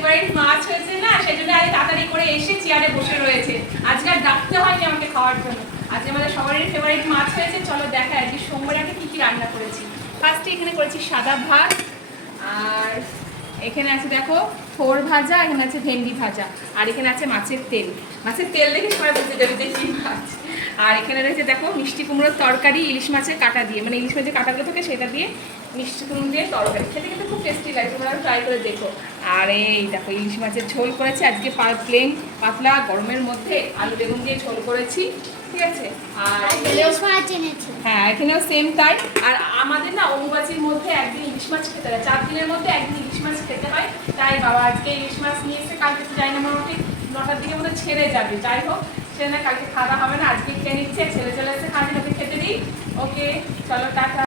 Favourite মাছ হয়েছে না, সেজন্য আজ তাড়াতাড়ি করে এসে চেয়ারে বসে রয়েছে। আজকে আর ডাকতে হয়নি আমাকে খাওয়ার জন্য। আজকে আমাদের সবারই ফেভারিট মাছ হয়েছে। চলো দেখা আজকে সোমবার আগে কি কি রান্না করেছি। ফার্স্টে এখানে করেছি সাদা ভাত, আর এখানে আছে দেখো থোর ভাজা, এখানে আছে ভেন্ডি ভাজা, আর এখানে আছে মাছের তেল। মাছের তেল দেখে সবাই বুঝতে যাবে যে কি মাছ। আর এখানে রয়েছে দেখো মিষ্টি কুমড়োর তরকারি, ইলিশ মাছের কাঁটা দিয়ে, মানে ইলিশ মাছের কাঁটাগুলো থাকে সেটা দিয়ে মিষ্টি কুমড়ো দিয়ে তরকারি, খেতে কিন্তু খুব টেস্টি লাগে, তোমরা ট্রাই করে দেখো। আর এই দেখো ইলিশ মাছের ঝোল করেছি আজকে, প্লেন পাতলা গরমের মধ্যে আলু বেগুন দিয়ে ঝোল করেছি, ঠিক আছে। আর হ্যাঁ এখানেও সেম তাই। আর আমাদের না অনুবাচির মধ্যে একদিন ইলিশ মাছ খেতে হয়, 4 দিনের মধ্যে একদিন ইলিশ মাছ খেতে হয়। তাই বাবা আজকে ইলিশ মাছ নিয়ে এসে, কালকে তো যাই না, মোটামুটি 9টার দিকে মধ্যে ছেড়ে যাবে। যাই হোক সে না কালকে খাওয়া হবে না, আজকে খেয়ে নিচ্ছে, ছেলে চলে এসে খাওয়া খেতে দিই। ওকে চলো টাটা।